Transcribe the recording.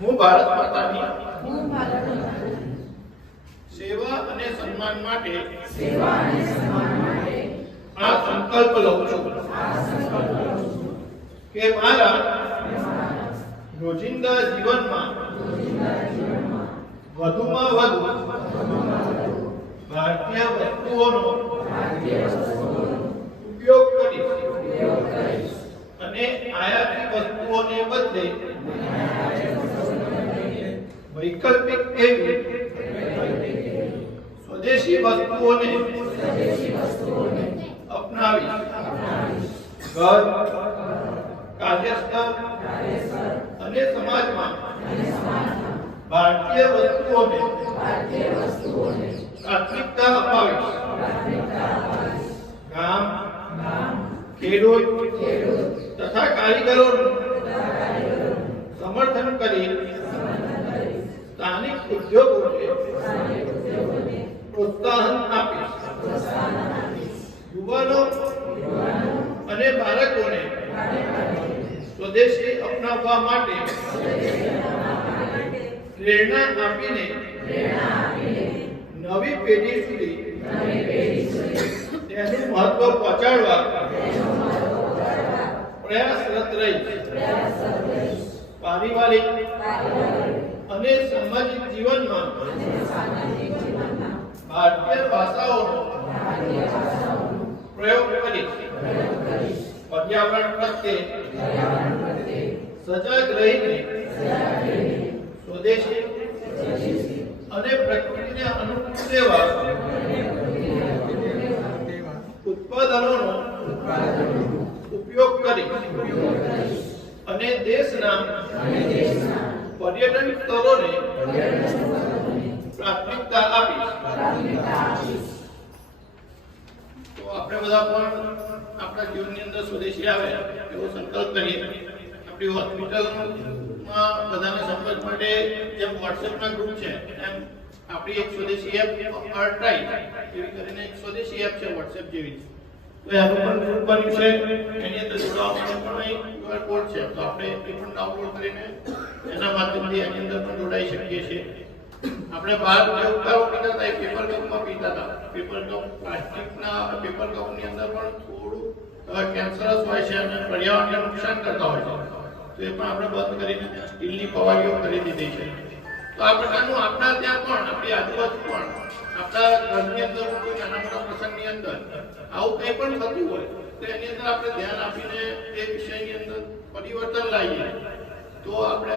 હું ભારત માતાની સેવા અને સન્માન માટે આ સંકલ્પ લઉં છું કે મારા રોજિંદા જીવનમાં વધુમાં વધુ ભારતીય વસ્તુઓનો ઉપયોગ કરીશ અને આયાતી વસ્તુઓને બદલે વૈકલ્પિક એવી સ્વદેશી વસ્તુઓને અપનાવીશ. ઘર, કાર્યસ્થળ અને સમાજમાં ભારતીય વસ્તુઓને પ્રાથમિકતા અપાવીશ. ગામ, ખેડૂત તથા કારીગરોનું સમર્થન કરી સ્થાનિક ઉદ્યોગોને પ્રોત્સાહન આપીશ. યુવાનો અને બાળકોને સ્વદેશી અપનાવવા માટે પ્રેરણા આપીને નવી પેઢી સુધી તેનું મહત્વ પહોંચાડવા પ્રયાસરત રહીશ. પારિવારિક અને સામાજિક જીવનમાં ભારતીય ભાષાઓનો પ્રયોગ કરીશ. પર્યાવરણ પ્રત્યે સજાગ રહીને સ્વદેશી અને પ્રકૃતિને અનુકૂળ એવા ઉત્પાદનોનો ઉપયોગ કરી અને દેશના પર્યટન સ્થળોને પ્રાથમિકતા આપીશ. તો આપણે બધા પણ આપણા જીવનની અંદર સ્વદેશી આવે એવો સંકલ્પ કરીએ. આપણી હોસ્પિટલમાં બધાને સંપર્ક માટે જેમ વોટ્સએપના ગ્રુપ છે એમ આપણી એક સ્વદેશી એપ અર્ટ્રાઇટ એવી કરીને એક સ્વદેશી એપ છે વોટ્સએપ જેવી. તો એનું પણ ગ્રુપ બન્યું છે. એની અંદર જોડાવા માટે પણ QR કોડ છે, તો આપણે એ પણ ડાઉનલોડ કરીને એના માધ્યમથી એની અંદર પણ જોડાઈ શકીએ છીએ. આપણે બહાર જે ઉકાળો પીતા હતા એ પેપર કપમાં પીતા હતા. પેપર કપ પ્લાસ્ટિકના પેપર કપની અંદર પણ થોડું કેન્સરસ હોય છે અને પર્યાવરણને નુકસાન કરતા હોય છે. તો એ પણ આપણે બંધ કરીને સ્ટીલની પવાલીઓ કરી દીધી છે. તો આ પ્રકારનું આપણા ત્યાં પણ આપણી આજુબાજુ પણ આપણા ઘરની અંદર કોઈ નાના મોટા પ્રસંગની અંદર આવું કંઈ પણ થતું હોય તો એની અંદર આપણે ધ્યાન આપીને એ વિષયની અંદર પરિવર્તન લાવીએ તો આપણે